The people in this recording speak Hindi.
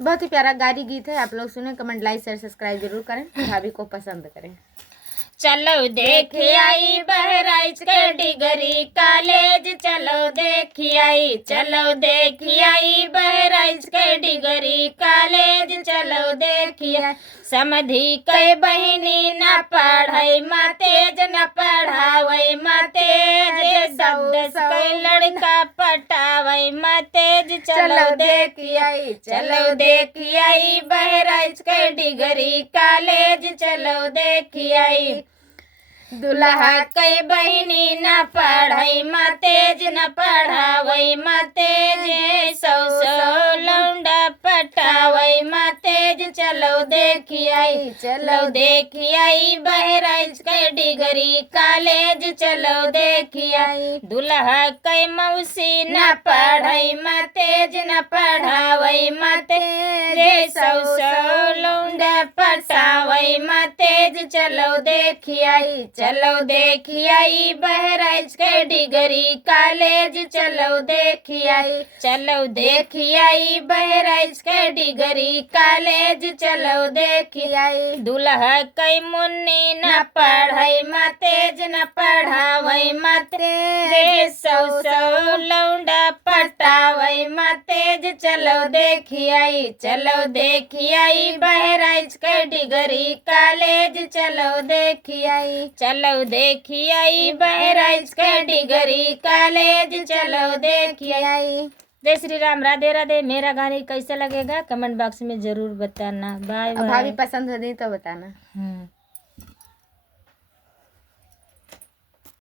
बहुत ही प्यारा गारी गीत है, आप लोग सुने, कमेंट लाइक शेयर सब्सक्राइब जरूर करें, भाभी को पसंद करें। चलो देख आई बहराइच के डिगरी कॉलेज, चलो देख आई, चलो देख आई बहराइच के डिगरी कॉलेज, चलो देख आई। समधी कई बहिनी न पढ़ाई तेज, न पढ़ावई तेज, सब कई लड़का पटावई तेज, चलो देख आई, चलो देख आई बहराइच के डिगरी कॉलेज, चलो देख आई। दुल्हा कई बहिनी न पढ़ाई तेज, न पढ़ावई तेज, सौ लौंडा पटावई तेज, चलो देख आई, चलो देख आई बहराइच के डिगरी कॉलेज, चलो देख आई। दुल्हा कई मौसी न पढ़ाई तेज, न पढ़ावई तेज, सौ लौंडा पटावई तेज, चलो देख आई, चलो देख आई बहराइच के डिगरी कॉलेज, चलो देख आई, चलो देख आई बहराइच के डिगरी कॉलेज, चलो देख आई। दुल्हा कई मुन्नी न पढ़ाई तेज, न पढ़ावई तेज, सौ लौंडा पटावई तेज, चलो देख आई, चलो देख आई बहराइच के डिगरी कॉलेज, चलो देख आई, चलो देख आई बहराइच के डिगरी कॉलेज, चलो देख आई। जय श्री राम, राधे राधे। मेरा गाने कैसा लगेगा कमेंट बॉक्स में जरूर बताना। Bye bye. भाभी पसंद हो तो बताना।